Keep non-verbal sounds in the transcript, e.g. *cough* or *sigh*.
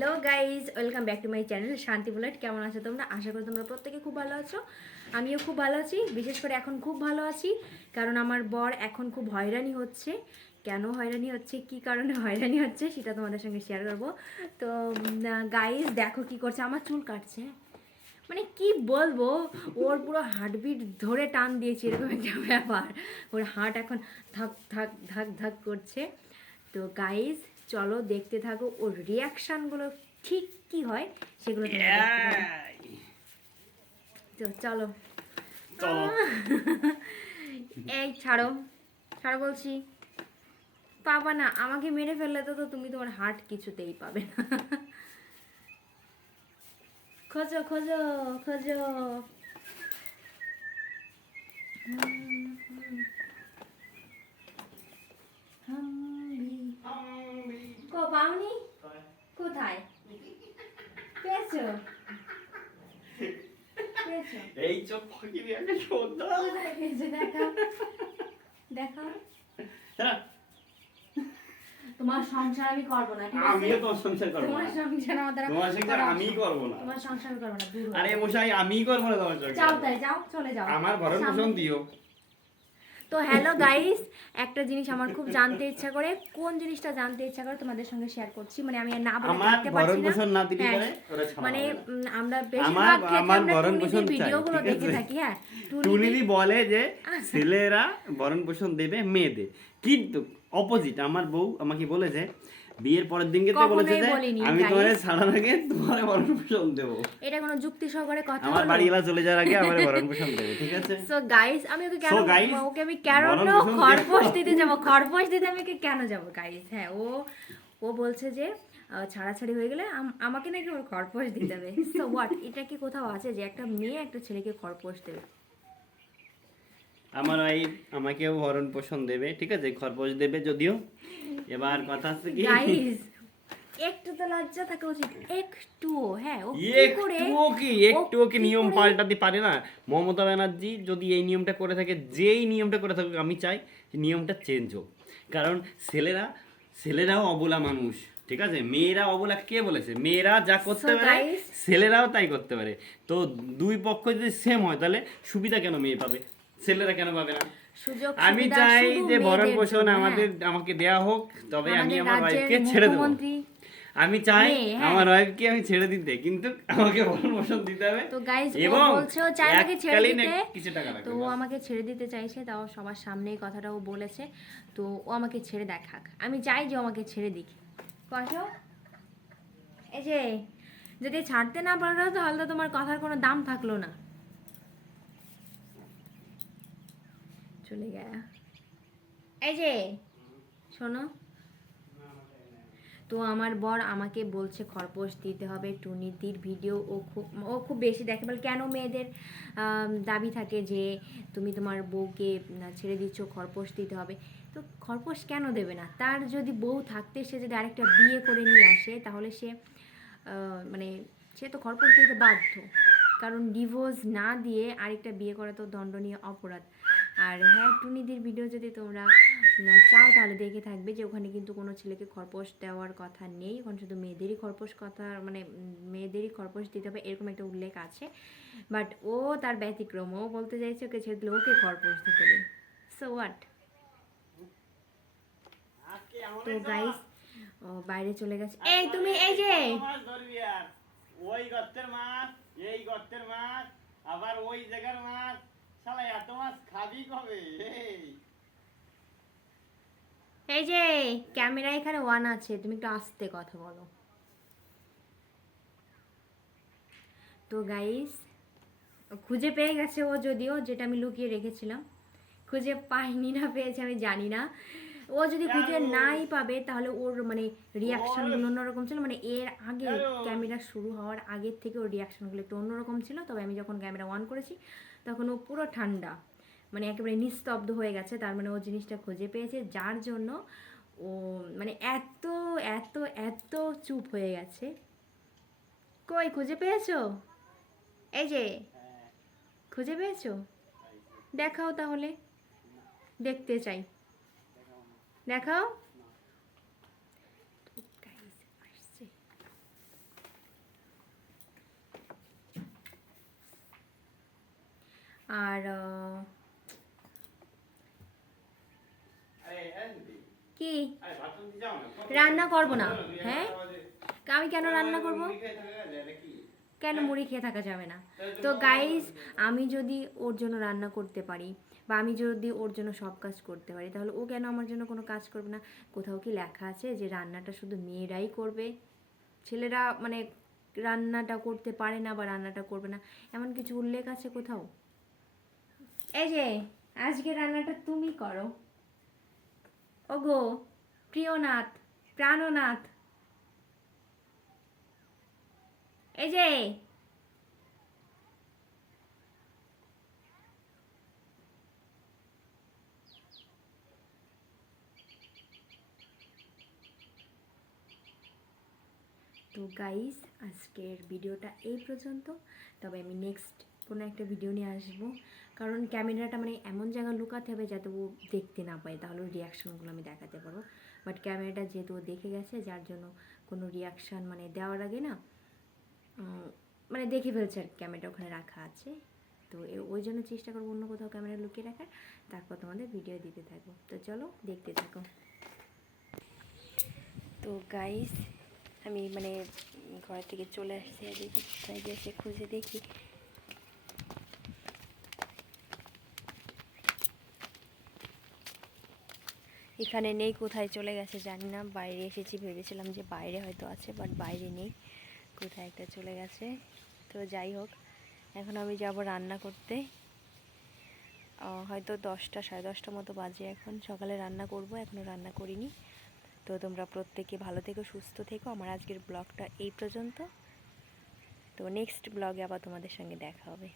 Hello guys welcome back to my channel Shanti bullet. কেমন আছো তোমরা? আশা করি তোমরা প্রত্যেকে খুব ভালো আছো। আমিও খুব ভালো আছি, বিশেষ করে এখন খুব ভালো আছি, কারণ আমার বর এখন খুব হয়রানি হচ্ছে। কেন হয়রানি হচ্ছে, কি কারণে হয়রানি হচ্ছে, সেটা তোমাদের সঙ্গে শেয়ার করব। তো গাইজ দেখো কি করছে, আমার চুল কাটছে। মানে কি বলব, ওর পুরো হার্টবিট ধরে টান দিয়েছি, এরকম একটা ব্যাপার। ওর হার্ট এখন ধাক ধাক ধাক ধাক করছে। তো গাইজ চলো দেখতে থাকো ওর রিয়াকশানগুলো ঠিক কি হয় সেগুলো তো চলো। *laughs* এই ছাড়ো ছাড়ো বলছি। পাবা না আমাকে মেরে ফেললে তো তো তুমি তোমার হার্ট কিছুতেই পাবে না। খোঁজো খোঁজো খোঁজো। পাওনি কোথায় পেয়েছ পেয়েছ এই চোখ ফাঁকি দিয়ে সন্ধ্যা কোথায় পেয়েছ দেখাও দেখাও তোমার সংসার আমি করব না আমিও তোমার সংসার করব তোমার সংসার আমার দ্বারা তোমার সংসার আমি অসম্ভব। করব না। তোমার সংসার করব না দূর হও। আরে মশাই আমি করব না তোমার সংসার। যাও তাই যাও চলে যাও। আমার ভরণ পোষণ দিও। তো হ্যালো গাইস একটা জিনিস আমার খুব জানতে ইচ্ছা করে কোন জিনিসটা জানতে ইচ্ছা করে তোমাদের সঙ্গে শেয়ার করছি? মানে আমি না বলে থাকতে পারছি না। পোষণ না দিতে হ্যাঁ, মানে আমরা বেশিরভাগ ক্ষেত্রে ভিডিওগুলো দেখে থাকি হ্যাঁ টুনিদি বলে যে আচ্ছা। ছেলেরা ভরণ পোষণ দেবে মেয়েদের। কিন্তু অপোজিট আমার বউ আমাকে বলেছে বিয়ের পরের দিনকে তো বলেছে যে আমি। তোমার ছাড়ার আগে তোমার ভরণ পোষণ দেবো। এটা কোনো যুক্তি সহকারে কথা আমার হলো? বাড়ি এলা চলে যাওয়ার আগে আমার ভরণ পোষণ দেবে ঠিক আছে? সো গাইস আমি ওকে কেন ওকে আমি কেন খরপোশ দিতে যাব খরপোশ দিতে আমি কেন যাব গাইস হ্যাঁ ও ও বলছে যে ছাড়াছাড়ি হয়ে গেলে আমাকে নাকি ওর খরপোশ দিতে হবে। সো হোয়াট এটা কি কোথাও আছে যে একটা মেয়ে একটা ছেলেকে খরপোশ দেবে? আমার ওয়াইফ আমাকেও ভরণ পোষণ দেবে ঠিক আছে? খরপোশ দেবে যদিও। এবার কথা হচ্ছে কি? গাইস একটু তো লজ্জা থাকা উচিত। একটু হ্যাঁ ও কি করে? একটুও কি? একটুও কি নিয়ম পাল্টাতে পারে না? মমতা ব্যানার্জি যদি এই নিয়মটা করে থাকে যেই নিয়মটা করে থাকুক আমি চাই যে নিয়মটা চেঞ্জ হোক। কারণ ছেলেরা ছেলেরাও অবলা মানুষ ঠিক আছে? মেয়েরা অবলা কে বলেছে? মেয়েরা যা করতে পারে ছেলেরাও তাই করতে পারে। তো দুই পক্ষ যদি সেম হয় তাহলে সুবিধা কেন মেয়ে পাবে? ছেলেরা কেন পাবে না? আমি চাই যে ভরণ পোষণ হ্যাঁ। আমাদের আমাকে দেয়া হোক তবে আমি আমার ওয়াইফকে ছেড়ে দেবো। আমি চাই হ্যাঁ। আমার ওয়াইফকে আমি ছেড়ে দিতে কিন্তু আমাকে ভরণ পোষণ দিতে হবে। তো গাইজ ও এবং বলছে ও চাই আমাকে ছেড়ে দিতে। কিছু টাকা তো ও আমাকে ছেড়ে দিতে চাইছে তাও সবার সামনে এই কথাটা ও বলেছে। তো ও আমাকে ছেড়ে দেখাক। আমি চাই যে ও আমাকে ছেড়ে দিক। কসো এই যে যদি ছাড়তে না পারো তাহলে তো তোমার কথার কোনো দাম থাকল না। চলে গেয়া। এই যে, শোনো। তো আমার বর আমাকে বলছে খরপোশ দিতে হবে, টুনিদির ভিডিও ও খুব ও খুব বেশি দেখে, বলে কেন মেয়েদের দাবি থাকে যে তুমি তোমার বউকে ছেড়ে দিচ্ছ খরপোশ দিতে হবে। তো খরপোশ কেন দেবে না? তার যদি বউ থাকতে সে যদি আরেকটা বিয়ে করে নিয়ে আসে, তাহলে সে মানে সে তো খরপোশ দিতে বাধ্য। কারণ ডিভোর্স না দিয়ে আরেকটা বিয়ে করা তো দণ্ডনীয় অপরাধ। আর হ্যাঁ টুনিদির ভিডিও যদি তোমরা চাও তাহলে দেখে থাকবে যে ওখানে কিন্তু কোনো ছেলেকে খরপোশ দেওয়ার কথা নেই। ওখানে শুধু মেয়েদেরই খরপোশ কথা মানে মেয়েদেরই খরপোশ দিতে হবে এরকম একটা উল্লেখ আছে। বাট ও তার ব্যতিক্রম, ও বলতে চাইছে ওকে ছেড়ে দিলে, ওকে খরপোশ দিতে হবে। সো হোয়াট তো গাইস ও বাইরে চলে গেছে। এই তুমি, এই যে! ওই গর্তের মাছ, এই গর্তের মাছ, আবার ওই জায়গার মাছ। শালা এত মাছ খাবি কবে? এই। এই যে ক্যামেরা এখানে ওয়ান আছে তুমি একটু আস্তে কথা বলো। তো গাইস খুঁজে পেয়ে গেছে ও যদিও যেটা আমি লুকিয়ে রেখেছিলাম। খুঁজে পাইনি না পেয়েছে আমি জানি না। ও যদি খুঁজে নাই পাবে তাহলে ওর মানে রিয়াকশনগুলো অন্যরকম ছিল। মানে এর আগে ক্যামেরা শুরু হওয়ার আগের থেকে ওর রিয়াকশনগুলো একটু অন্যরকম ছিল। তবে আমি যখন ক্যামেরা অন করেছি তখন ও পুরো ঠান্ডা মানে একেবারে নিস্তব্ধ হয়ে গেছে, তার মানে ও জিনিসটা খুঁজে পেয়েছে, যার জন্য ও মানে এত এত এত চুপ হয়ে গেছে। কই, খুঁজে পেয়েছ? এই যে, খুঁজে পেয়েছ? দেখাও তাহলে, দেখতে চাই। দেখাও তো guys, আসছে। আর কি? রান্না করব না, হ্যাঁ? আমি কেন রান্না করব? কেন মুড়ি খেয়ে থাকা যাবে না? তো গাইস আমি যদি ওর জন্য রান্না করতে পারি বা আমি যদি ওর জন্য সব কাজ করতে পারি তাহলে ও কেন আমার জন্য কোনো কাজ করবে না? কোথাও কি লেখা আছে যে রান্নাটা শুধু মেয়েরাই করবে? ছেলেরা মানে রান্নাটা করতে পারে না বা রান্নাটা করবে না এমন কিছু উল্লেখ আছে কোথাও? এই যে আজকে রান্নাটা তুমি করো। ওগো, প্রিয়নাথ, প্রাণনাথ। এই যে। তো গাইস আজকের ভিডিওটা এই পর্যন্ত। তবে আমি নেক্সট কোনো একটা ভিডিও নিয়ে আসব। কারণ ক্যামেরাটা মানে এমন জায়গায় লুকাতে হবে যাতে ও দেখতে না পায়। তাহলে রিয়াকশনগুলো আমি দেখাতে পারব। বাট ক্যামেরাটা যেহেতু ও দেখে গেছে, যার জন্য কোনো রিয়াকশান মানে দেওয়ার আগে না মানে দেখে ফেলছে আর ক্যামেরাটা ওখানে রাখা আছে। তো ওই জন্য চেষ্টা করব অন্য কোথাও ক্যামেরা লুকিয়ে রাখার। তারপর তোমাদের ভিডিও দিতে থাকব। তো চলো, দেখতে থাকো। তো গাইস আমি মানে ঘর থেকে চলে আসছি। দেখি কোথায় খুঁজে দেখি। এখানে নেই, কোথায় চলে গেছে জানি না। বাইরে এসেছি, ভেবেছিলাম যে বাইরে হয়তো আছে বাট বাইরে নেই। কোথায় একটা চলে গেছে। তো যাই হোক, এখন আমি যাব রান্না করতে। হয়তো দশটা, সাড়ে দশটা মতো বাজে এখন। সকালে রান্না করব এখনও রান্না করিনি। তো তোমরা প্রত্যেকে ভালো থেকো, সুস্থ থেকো। আমার আজকের ব্লগটা এই পর্যন্ত। তো নেক্সট ব্লগে আবার তোমাদের সঙ্গে দেখা হবে।